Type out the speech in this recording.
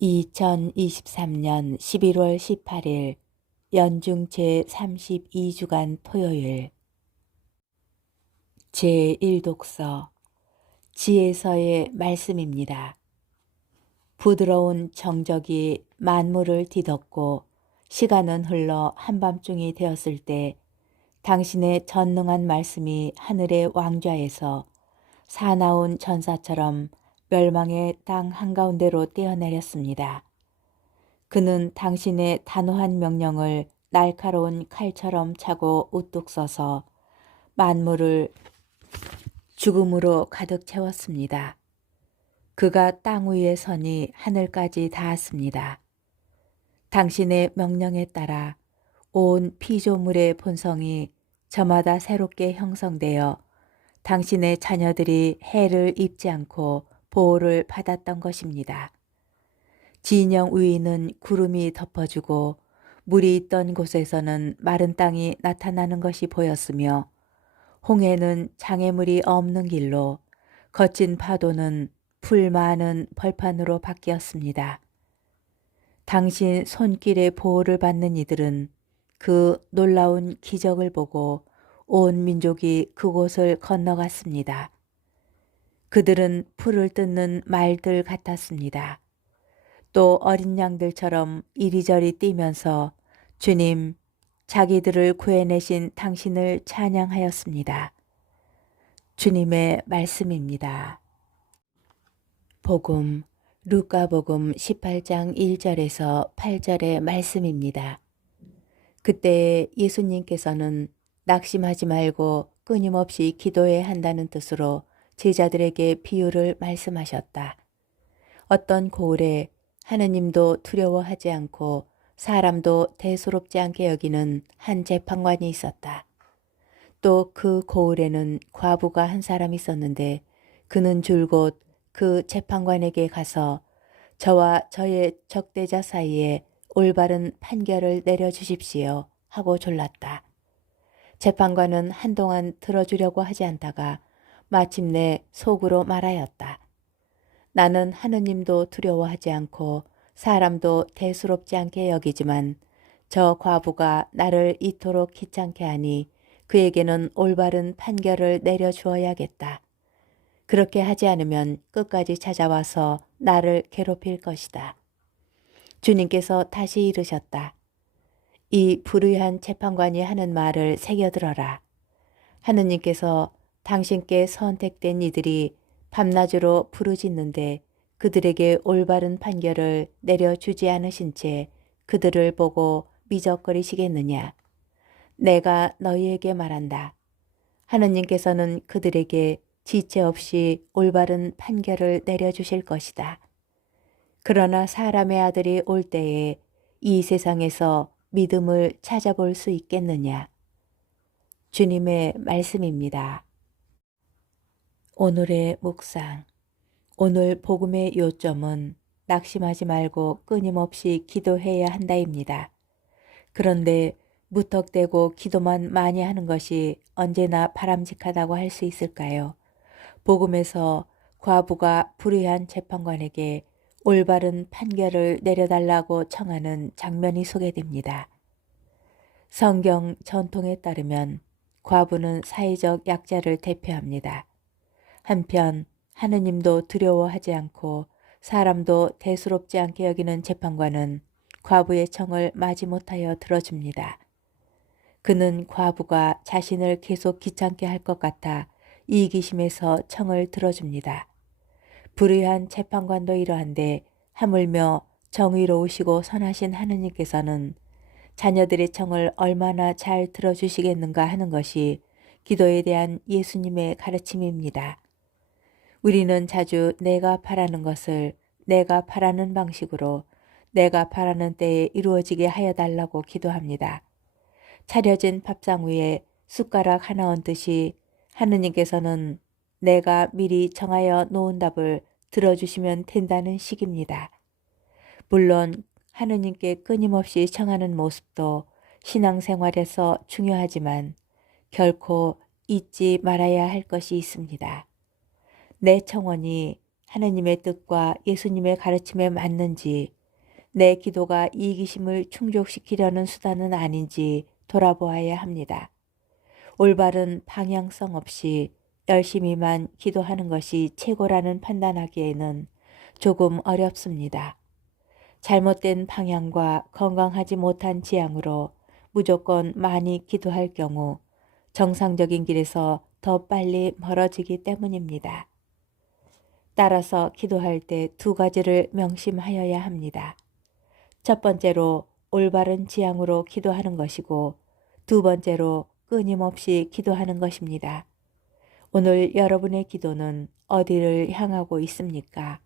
2023년 11월 18일 연중 제32주간 토요일 제1독서 지혜서의 말씀입니다. 부드러운 정적이 만물을 뒤덮고 시간은 흘러 한밤중이 되었을 때 당신의 전능한 말씀이 하늘의 왕좌에서 사나운 전사처럼 멸망의 땅 한가운데로 뛰어내렸습니다. 그는 당신의 단호한 명령을 날카로운 칼처럼 차고 우뚝 서서 만물을 죽음으로 가득 채웠습니다. 그가 땅 위에 서니 하늘까지 닿았습니다. 당신의 명령에 따라 온 피조물의 본성이 저마다 새롭게 형성되어 당신의 자녀들이 해를 입지 않고 보호를 받았던 것입니다. 진영 위에는 구름이 덮어주고 물이 있던 곳에서는 마른 땅이 나타나는 것이 보였으며 홍해는 장애물이 없는 길로 거친 파도는 풀 많은 벌판으로 바뀌었습니다. 당신 손길의 보호를 받는 이들은 그 놀라운 기적을 보고 온 민족이 그곳을 건너갔습니다. 그들은 풀을 뜯는 말들 같았습니다. 또 어린 양들처럼 이리저리 뛰면서 주님, 자기들을 구해내신 당신을 찬양하였습니다. 주님의 말씀입니다. 복음, 루카복음 18장 1절에서 8절의 말씀입니다. 그때 예수님께서는 낙심하지 말고 끊임없이 기도해야 한다는 뜻으로 제자들에게 비유를 말씀하셨다. 어떤 고을에 하느님도 두려워하지 않고 사람도 대수롭지 않게 여기는 한 재판관이 있었다. 또 그 고을에는 과부가 한 사람 있었는데 그는 줄곧 그 재판관에게 가서 저와 저의 적대자 사이에 올바른 판결을 내려주십시오 하고 졸랐다. 재판관은 한동안 들어주려고 하지 않다가 마침내 속으로 말하였다. 나는 하느님도 두려워하지 않고 사람도 대수롭지 않게 여기지만 저 과부가 나를 이토록 귀찮게 하니 그에게는 올바른 판결을 내려주어야겠다. 그렇게 하지 않으면 끝까지 찾아와서 나를 괴롭힐 것이다. 주님께서 다시 이르셨다. 이 불의한 재판관이 하는 말을 새겨들어라. 하느님께서 당신께 선택된 이들이 밤낮으로 부르짖는데 그들에게 올바른 판결을 내려주지 않으신 채 그들을 보고 미적거리시겠느냐. 내가 너희에게 말한다. 하느님께서는 그들에게 지체 없이 올바른 판결을 내려주실 것이다. 그러나 사람의 아들이 올 때에 이 세상에서 믿음을 찾아볼 수 있겠느냐. 주님의 말씀입니다. 오늘의 묵상. 오늘 복음의 요점은 낙심하지 말고 끊임없이 기도해야 한다입니다. 그런데 무턱대고 기도만 많이 하는 것이 언제나 바람직하다고 할 수 있을까요? 복음에서 과부가 불의한 재판관에게 올바른 판결을 내려달라고 청하는 장면이 소개됩니다. 성경 전통에 따르면 과부는 사회적 약자를 대표합니다. 한편 하느님도 두려워하지 않고 사람도 대수롭지 않게 여기는 재판관은 과부의 청을 마지못하여 들어줍니다. 그는 과부가 자신을 계속 귀찮게 할 것 같아 이기심에서 청을 들어줍니다. 불의한 재판관도 이러한데 하물며 정의로우시고 선하신 하느님께서는 자녀들의 청을 얼마나 잘 들어주시겠는가 하는 것이 기도에 대한 예수님의 가르침입니다. 우리는 자주 내가 바라는 것을 내가 바라는 방식으로 내가 바라는 때에 이루어지게 하여 달라고 기도합니다. 차려진 밥상 위에 숟가락 하나 얹듯이 하느님께서는 내가 미리 정하여 놓은 답을 들어주시면 된다는 식입니다. 물론 하느님께 끊임없이 청하는 모습도 신앙생활에서 중요하지만 결코 잊지 말아야 할 것이 있습니다. 내 청원이 하느님의 뜻과 예수님의 가르침에 맞는지 내 기도가 이기심을 충족시키려는 수단은 아닌지 돌아보아야 합니다. 올바른 방향성 없이 열심히만 기도하는 것이 최고라는 판단하기에는 조금 어렵습니다. 잘못된 방향과 건강하지 못한 지향으로 무조건 많이 기도할 경우 정상적인 길에서 더 빨리 멀어지기 때문입니다. 따라서 기도할 때 두 가지를 명심하여야 합니다. 첫 번째로 올바른 지향으로 기도하는 것이고 두 번째로 끊임없이 기도하는 것입니다. 오늘 여러분의 기도는 어디를 향하고 있습니까?